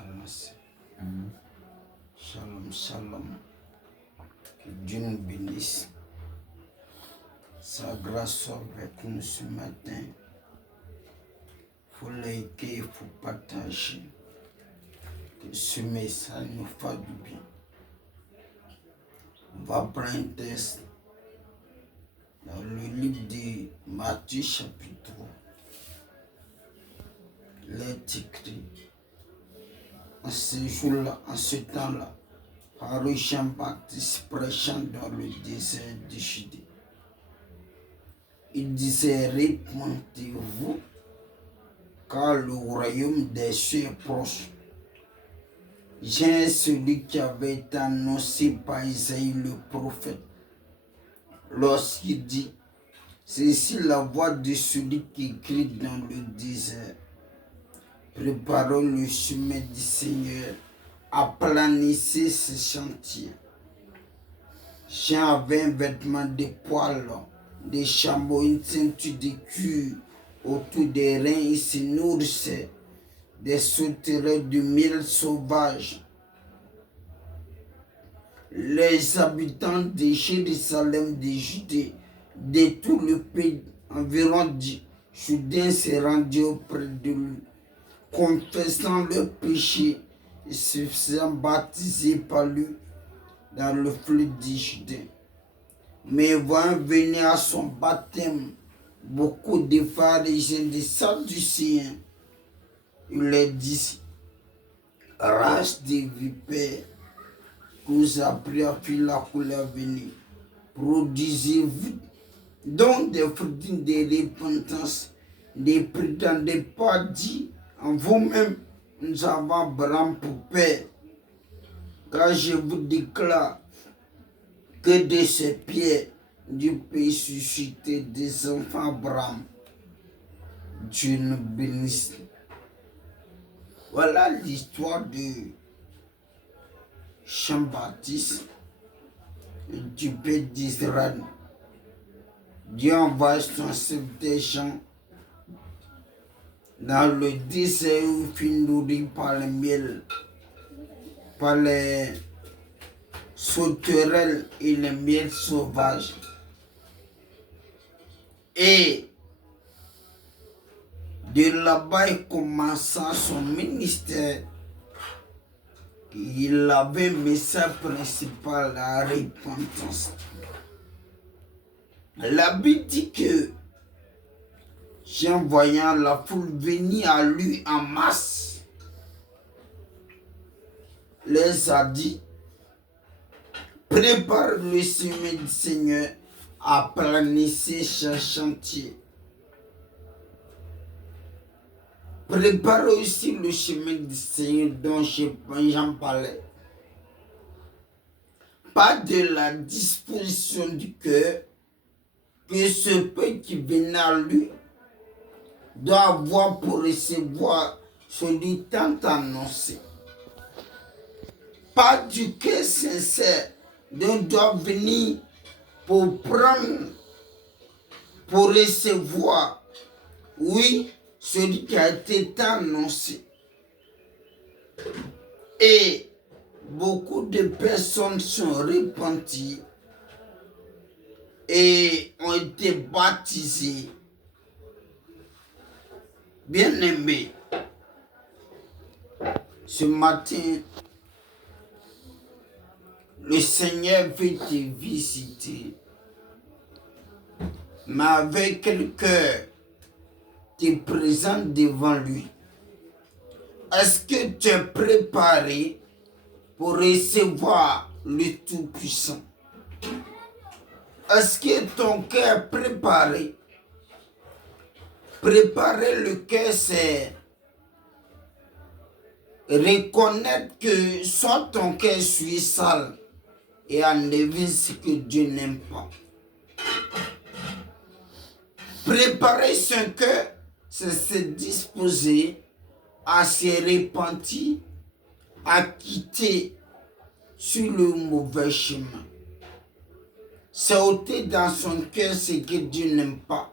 Merci. Shalom, shalom. Que Dieu nous bénisse. Sa grâce soit avec nous ce matin. Il faut liker, il faut partager. Que ce message nous fasse du bien. On va prendre un texte dans le livre de Matthieu chapitre 3. Il est écrit. En ce jour-là, en ce temps-là, Paru Jean-Baptiste prêchant dans le désert de Judée. Il disait, répentez-vous, car le royaume des cieux est proche. J'ai celui qui avait été annoncé par Isaïe le prophète, lorsqu'il dit, c'est ici la voix de celui qui crie dans le désert. Préparons le chemin du Seigneur, aplanissez ses chantiers. Jean avait un vêtement de poils, des chameaux, une ceinture de cuir autour des reins. Il se nourrissait des sauterelles de miel sauvage. Les habitants de Jérusalem, de Judée, de tout le pays environ du Jourdain se rendirent auprès de lui, confessant leurs péchés et se faisant baptiser par lui dans le fleuve du Jourdain. Mais voyant venir à son baptême beaucoup de pharisiens, des sadducéens, il leur dit, race de vipères, que vous avez appris à fuir la colère venue, produisez-vous donc des fruits de repentance, ne prétendez pas dire en vous-même, nous avons Abraham pour père, car je vous déclare que de ces pierres, Dieu peut susciter des enfants Abraham. Dieu nous bénisse. Voilà l'histoire de Jean-Baptiste, du peuple d'Israël. Dieu envoie son serviteur Jean dans le désert où il fut nourri par le miel, par les sauterelles et le miel sauvage. Et de là-bas, il commença son ministère. Il avait un message principal, la repentance. La Bible dit que Jean, voyant la foule venir à lui en masse, les a dit, prépare le chemin du Seigneur, aplanissez ses chantiers. Prépare aussi le chemin du Seigneur dont Jean parlait. Pas de la disposition du cœur que ce peuple qui venait à lui doit avoir pour recevoir celui tant annoncé. Pas du cœur sincère dont doit venir pour prendre, pour recevoir, oui, celui qui a été annoncé. Et beaucoup de personnes sont repenties et ont été baptisées. Bien-aimés, ce matin, le Seigneur veut te visiter, mais avec quel cœur te présente devant lui. Est-ce que tu es préparé pour recevoir le Tout-Puissant? Est-ce que ton cœur est préparé? Préparer le cœur, c'est reconnaître que soit ton cœur soit sale et enlever ce que Dieu n'aime pas. Préparer son cœur, c'est se disposer à se repentir, à quitter sur le mauvais chemin. C'est ôter dans son cœur ce que Dieu n'aime pas.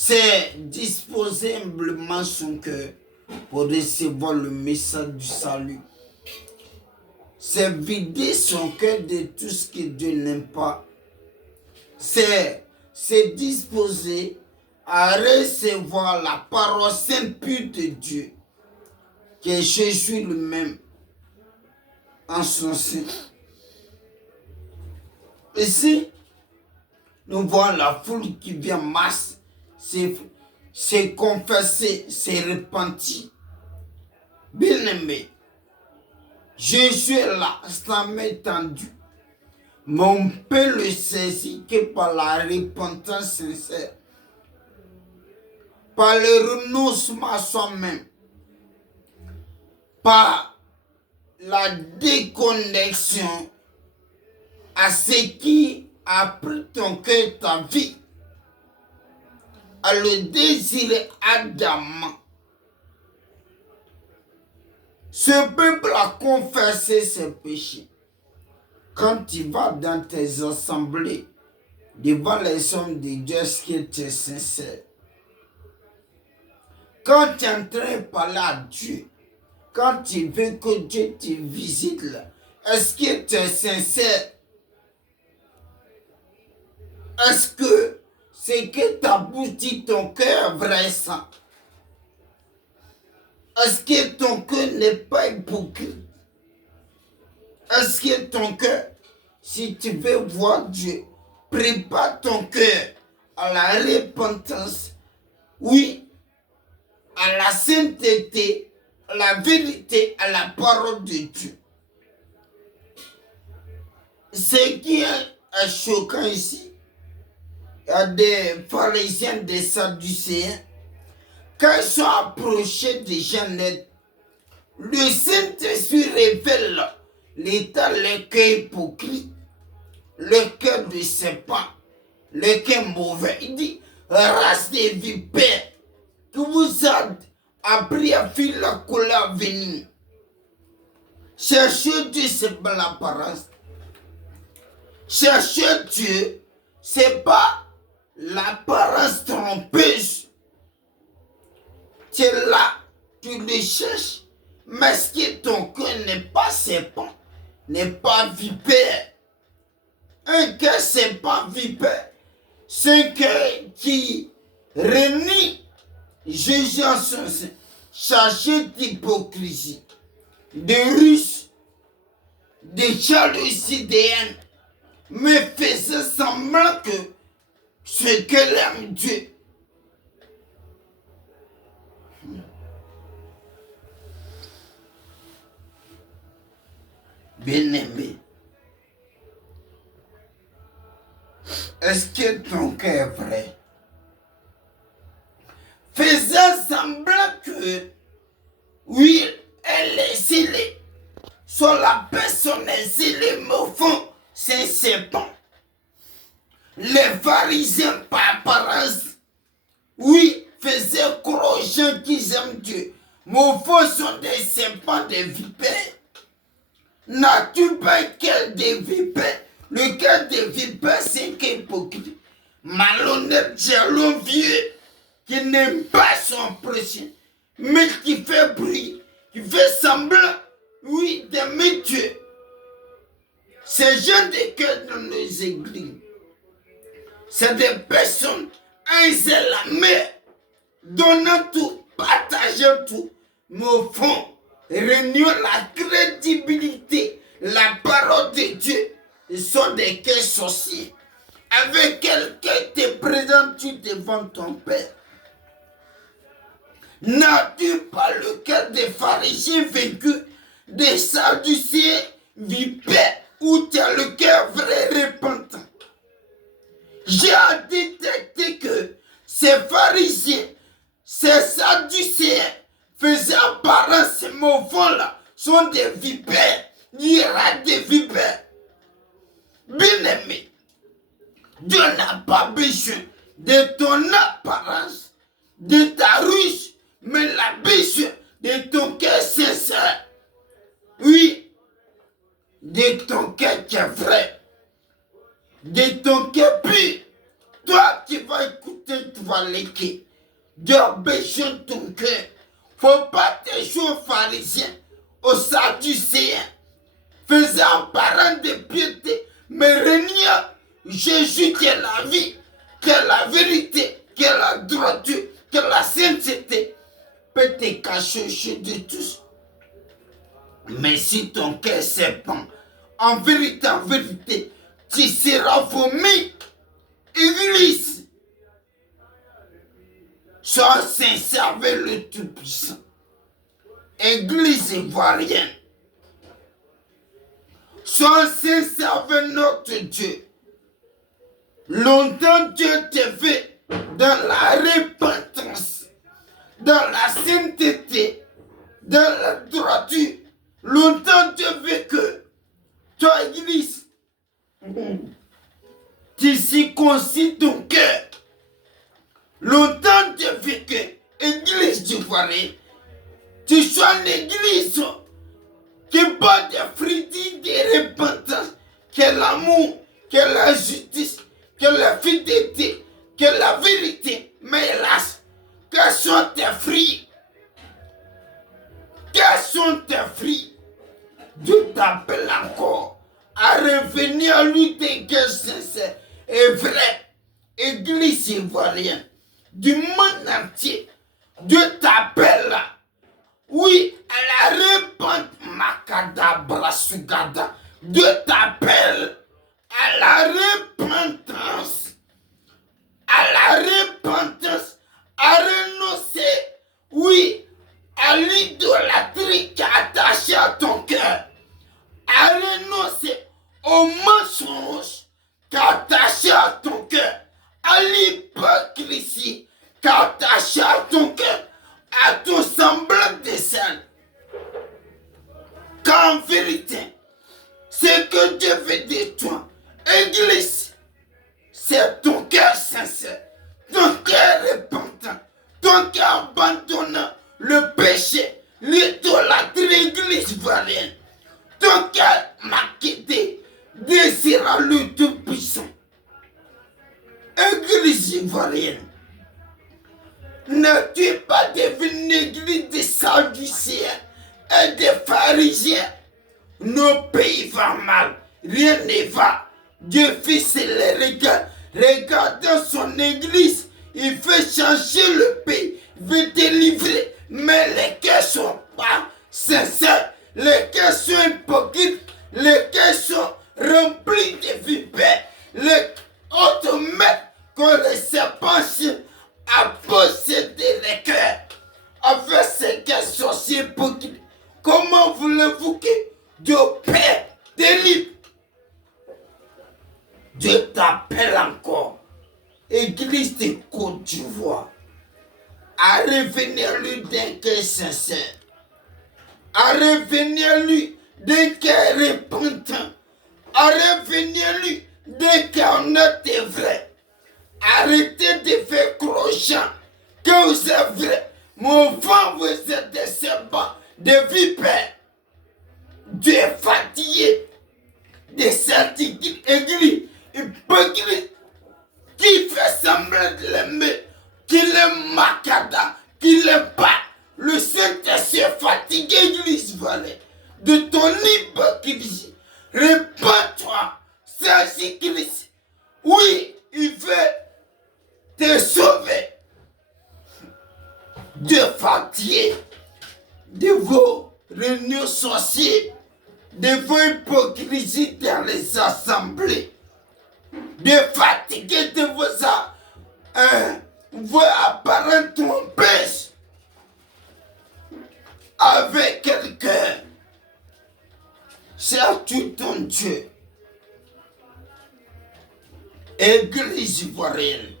C'est disposer humblement son cœur pour recevoir le message du salut. C'est vider son cœur de tout ce que Dieu n'aime pas. C'est se disposer à recevoir la parole sainte pure de Dieu, qui est Jésus lui-même en son sein. Ici, nous voyons la foule qui vient en masse, c'est confesser, c'est repentir. Bien-aimé, Jésus est là, sa main tendue. Mais on peut le saisir que par la repentance sincère, par le renoncement à soi-même, par la déconnexion à ce qui a pris ton cœur, ta vie, à le désirer ardemment. Ce peuple a confessé ses péchés. Quand tu vas dans tes assemblées, devant les hommes de Dieu, est-ce que tu es sincère? Quand tu es en train de parler à Dieu, quand tu veux que Dieu te visite, est-ce que tu es sincère? Est-ce que ce que ta bouche dit, ton cœur est vrai ça? Est-ce que ton cœur n'est pas hypocrite? Est-ce que ton cœur, si tu veux voir Dieu, prépare ton cœur à la repentance, oui, à la sainteté, à la vérité, à la parole de Dieu. Ce qui est choquant ici, il y a des pharisiens, des sadducéens, quand ils sont approchés des gens nets, le Saint-Esprit révèle l'état, le cœur hypocrite, le cœur de serpent, le cœur mauvais. Il dit, race des vipères, que vous avez appris à fuir la colère venue. Chercher Dieu, c'est pas l'apparence. Chercher Dieu, c'est pas l'apparence trompeuse. Tu es là, tu le cherches, mais ce que ton cœur n'est pas serpent, n'est pas vipère. Un cœur serpent vipère, c'est un cœur qui renie Jésus en son sein, chargé d'hypocrisie, de ruse, de jalousie, de haine, mais faisait semblant que ce qu'elle aime Dieu. Bien-aimé, est-ce que ton cœur est vrai? Faisant semblant que, oui, elle est scellée, soit la personne est scellée, mais au fond, c'est un serpent. Les pharisiens, par apparence, oui, faisaient croire aux gens qu'ils aiment Dieu, mais au fond, sont des serpents, des vipères. N'as-tu pas quel des vipères? Le cœur des vipères, c'est un cœur hypocrite, malhonnête, jaloux, vieux, qui n'aime pas son prochain, mais qui fait bruit, qui fait semblant, oui, d'aimer Dieu. Ces gens de cœur dans nos églises, c'est des personnes, un zèle mais donnant tout, partageant tout, mais au fond, reniant la crédibilité, la parole de Dieu. Ils sont des cœurs sorciers. Avec quelqu'un te présentes-tu devant ton Père? N'as-tu pas le cœur des pharisiens vaincus, des sadducéens vipères, où tu as le cœur vrai repentant? J'ai détecté que ces pharisiens, ces sadducéens faisaient apparence, mais au fond là, sont des vipères. Il y aura des vipères. Bien-aimé, Dieu n'a pas besoin de ton apparence, de ta ruse, mais il a besoin de ton cœur sincère. Oui, de ton cœur qui est vrai, de ton cœur pur. Toi qui vas écouter, tu vas l'écouter. Dieu a besoin de ton cœur. Faut pas te jouer aux pharisiens, aux sadducéens, faisant parent de piété, mais reniant Jésus qui est la vie, qui est la vérité, qui est la droiture, qui est la sainteté, peut te cacher aux yeux de tous. Mais si ton cœur s'épand, en vérité, tu seras vomi. Église, sois sincère avec le Tout-Puissant. Église ivoirienne, sois sincère avec notre Dieu. Longtemps Dieu te fait dans la repentance, dans la sainteté, dans la droiture. Longtemps Dieu veut que toi, Église, tu circoncis ton cœur. Longtemps Dieu veut que Église d'Ivoire, tu sois une église qui porte des fruits de repentance, qui est l'amour, qui est la justice, qui est la fidélité, qui est la vérité. Mais hélas, quels sont tes fruits? Quels sont tes fruits? Dieu t'appelle encore à revenir à lui d'un cœur sincère et vrai. Église ivoirienne du monde entier, Dieu t'appelle, oui, à la repentance. Makadabra Sugada. Dieu t'appelle à la repentance. À la repentance. À renoncer, oui, à l'idolâtrie qui est attachée à ton cœur. À renoncer au mensonge qui est attaché à ton cœur. À l'hypocrisie qui est attachée à ton cœur. À ton semblant de scène. Qu'en vérité, ce que Dieu veut de toi, Église, c'est ton cœur sincère, ton cœur repentant, ton cœur abandonnant le péché, l'idolâtrie, Église ivoirienne, ton cœur maquetté, désirant le Tout-Puissant. Église ivoirienne, n'es-tu pas devenue une église des Sadducéens et des pharisiens? Nos pays vont mal, rien ne va. Dieu fixe les regards. Regardez son église, il fait changer le pays, il veut délivrer. Mais les cœurs sont pas sincères, les cœurs sont hypocrites, les cœurs sont remplis de vipères. Les autres maîtres qu'on les serpents à posséder les cœurs. Avec ces cœurs sorciers hypocrites, comment voulez-vous que Dieu Père délivre? Dieu t'appelle encore, Église de Côte d'Ivoire, à revenir lui d'un cœur sincère, à revenir lui d'un cœur repentant, à revenir lui d'un cœur honnête et vrai. Arrêtez de faire crochant que vous êtes vrai. Mon enfant, vous êtes des serpents, des vipères. Dieu est fatigué de cette église hypocrite qui fait semblant de l'aimer, qui l'aime macada, qui l'aime pas. Le Saint-Esprit est fatigué, Église Valais, de ton hypocrisie. Répands-toi, c'est Christ. Oui, il veut te sauver. Dieu fatigué de vos réunions sorcières, de vos hypocrisies dans les assemblées, de fatiguer de vos apparents trompettes avec quelqu'un. Cherche ton Dieu. Église ivoirienne,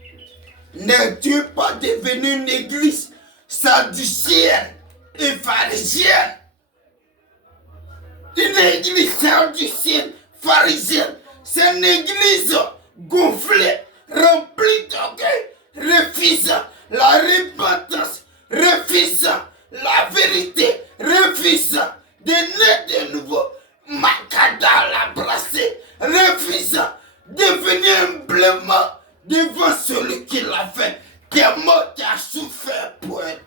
n'es-tu pas devenue une église sadducéenne et pharisienne? Une église sadducéenne, pharisienne, c'est une église gonflée, remplie d'orgueil, refusant la repentance, refusant la vérité, refusant de naître de nouveau, Makada la brasser, refusant de venir humblement devant celui qui l'a fait, qui est mort, qui a souffert pour elle.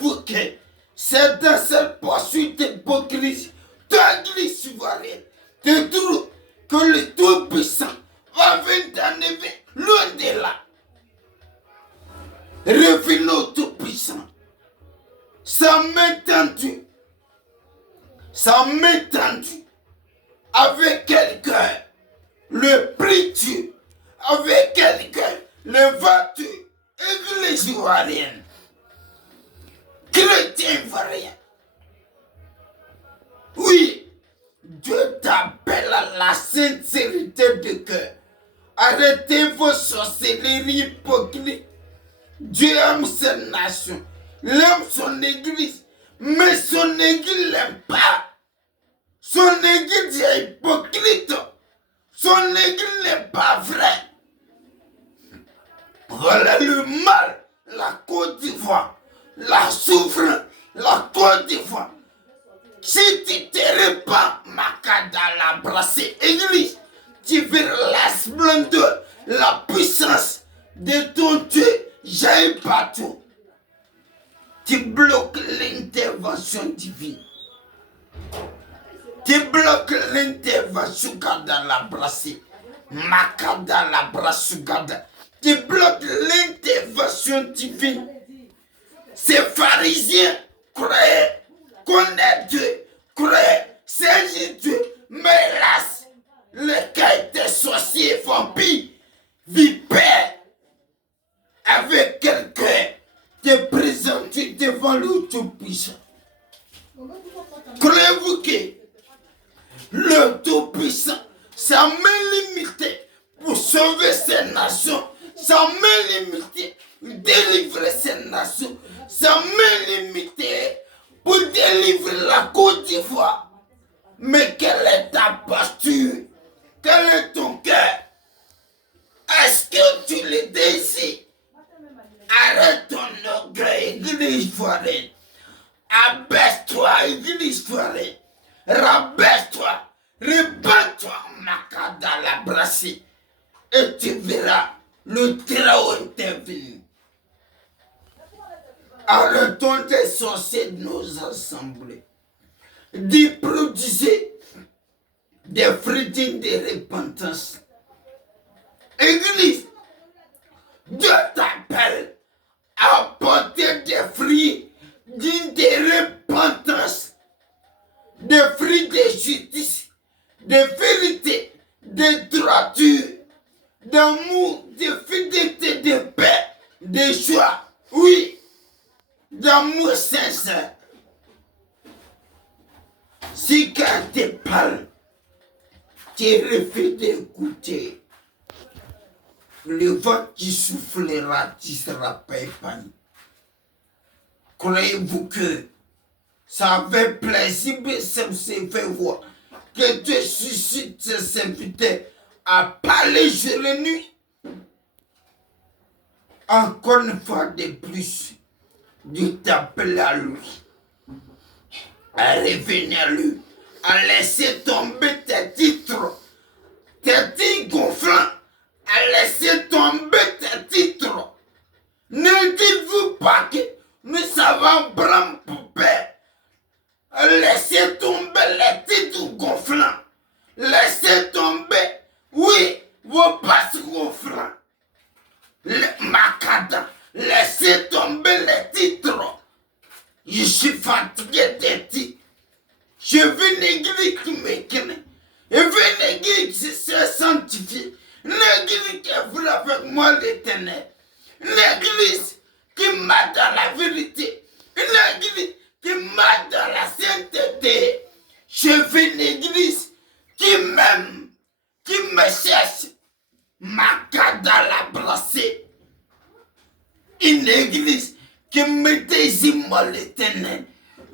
Croyez-vous que c'est dans cette poursuite d'hypocrisie, toi, Église ivoirienne, te trouves que le Tout-Puissant va venir t'enlever loin de là. Revenons au Tout-Puissant. Sa main tendue, avec quelqu'un, le prie-tu, avec quelqu'un, le vas-tu, Église ivoirienne, chrétien ivoirien. Oui, Dieu t'appelle à la sincérité de cœur. Arrêtez vos sorcelleries hypocrites. Dieu aime cette nation. Il aime son église. Mais son église ne l'aime pas. Son église est hypocrite. Son église n'est pas vrai. Voilà le mal. La Côte d'Ivoire. La souffrance. La Côte d'Ivoire. Si tu te répands, Makada la brassée église, tu verras la splendeur, la puissance de ton Dieu jaillit partout. Tu bloques l'intervention divine. Tu bloques l'intervention Gada la brassée. Makada la brassée Gada. Tu bloques l'intervention divine. Ces pharisiens croyaient qu'on est Dieu, croyaient c'est Dieu, mais hélas, les cas étaient sorciers, vampires, vipères, avec quelqu'un te présenter devant le Tout-Puissant. Croyez-vous que le Tout-Puissant, sa main limitée pour sauver ces nations, sa main limitée pour délivrer ces nations, sa main limitée pour délivrer la Côte d'Ivoire? Mais quelle est ta posture? Quel est ton cœur? Est-ce que tu le désires? Arrête ton orgueil, Église ivoirienne. Abaisse-toi, Église ivoirienne. Rabaisse-toi. Répands-toi, Makada la brassée. Et tu verras le Très-Haut intervenir. Arrêtons des sorciers de nos assemblées. D'y produire des fruits dignes de repentance. Église, Dieu t'appelle à porter des fruits dignes de repentance, des fruits de justice, de vérité, de droiture, d'amour, de fidélité, de paix, de joie, oui, d'amour sincère. Si quelqu'un te parle, tu refuses d'écouter, le vent qui soufflera, tu ne seras pas épargné. Croyez-vous que ça avait plaisir de se faire voir que Dieu suscite ses serviteurs à parler jour et nuit? Encore une fois de plus, Dieu t'appelle à lui, à revenir à lui, à laisser tomber tes titres gonflants, à laisser tomber tes titres. Ne dites-vous pas que nous savons prendre pour père. Laissez tomber les titres gonflants. Laissez tomber, oui, vos passes gonflants. Makada, laissez tomber les titres. Je suis fatigué des titres. Je veux une église qui me connaît. Je veux une église qui se sanctifie. Une église qui est avec moi l'Éternel. Une église qui marche dans la vérité. Une église qui marche dans la sainteté. Je veux une église qui m'aime, qui me cherche. Makada la brassée. Une église qui me désire moi l'Éternel.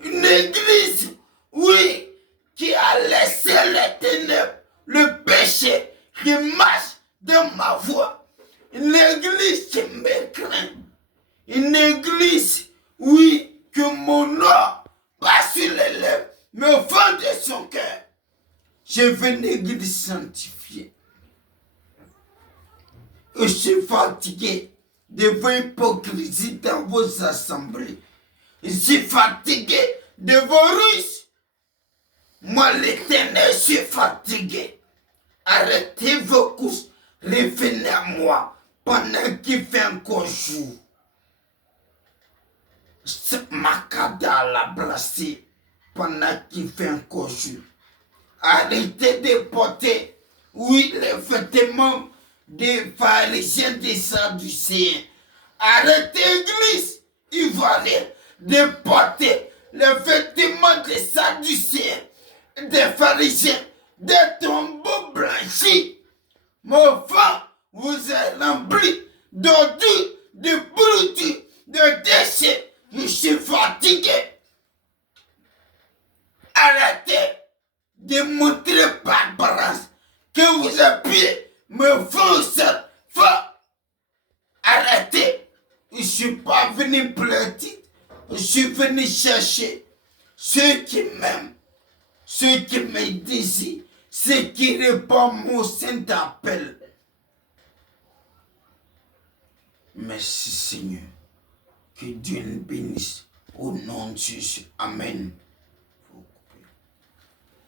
Une église, oui, qui a laissé les ténèbres, le péché, qui marche dans ma voie. Une église qui me craint. Une église, oui, que mon nom passe sur les lèvres, mais au fond de son cœur. Je veux une église sanctifiée. Je suis fatigué de vos hypocrisies dans vos assemblées. Je suis fatigué de vos ruses. Moi, l'Éternel, je suis fatigué. Arrêtez vos courses. Revenez à moi pendant qu'il fait encore jour. Makada la blasée pendant qu'il fait encore jour. Arrêtez de porter, oui, les vêtements des pharisiens, des sadducéens. Arrêtez, église ivoirienne, de porter les vêtements des sadducéens, des pharisiens, des tombeaux blanchis. Mon enfant, vous êtes rempli d'ordures, de pourriture, de déchets. Je suis fatigué. Arrêtez de montrer par brasse que vous appuyez me font seul. Arrêtez. Je ne suis pas venu pleurer. Je suis venu chercher ceux qui m'aiment, ceux qui me désirent, ceux qui répondent à mon saint appel. Merci Seigneur. Que Dieu nous bénisse. Au nom de Jésus. Amen.